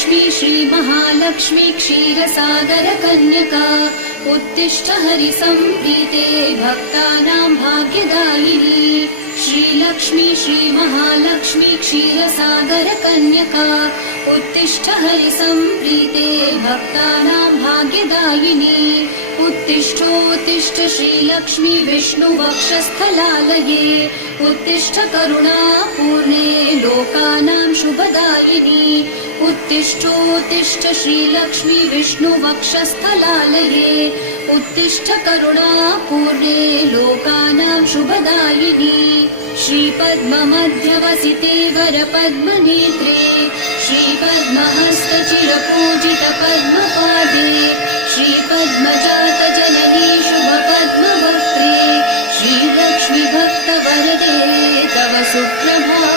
श्रीलक्ष्मी श्रीमहालक्ष्मी क्षीरसागरकन्यका उत्तिष्ठ हरिसम्प्रीते भक्तानां भाग्यदायिनी। श्रीलक्ष्मी श्रीमहालक्ष्मी क्षीरसागरकन्यका उत्तिष्ठ हरिसम्प्रीते भक्तानां भाग्यदायिनी। उत्तिष्ठोत्तिष्ठ श्रीलक्ष्मी विष्णुवक्षस्थलालये उत्तिष्ठ करुणापूर्णे लोकानां शुभदायिनी। उत्तिष्ठोत्तिष्ठ श्रीलक्ष्मी विष्णुवक्षस्थलालये उत्तिष्ठ करुणापूर्णे लोकानां शुभदायिनी। श्रीपद्ममध्यवसिते वरपद्मनेत्रे श्रीपद्महस्तचिरपूजितपद्मपादे श्रीपद्मजातजननी शुभपद्मवक्त्रे श्रीलक्ष्मी भक्तवरदे तव सुप्रभातम्।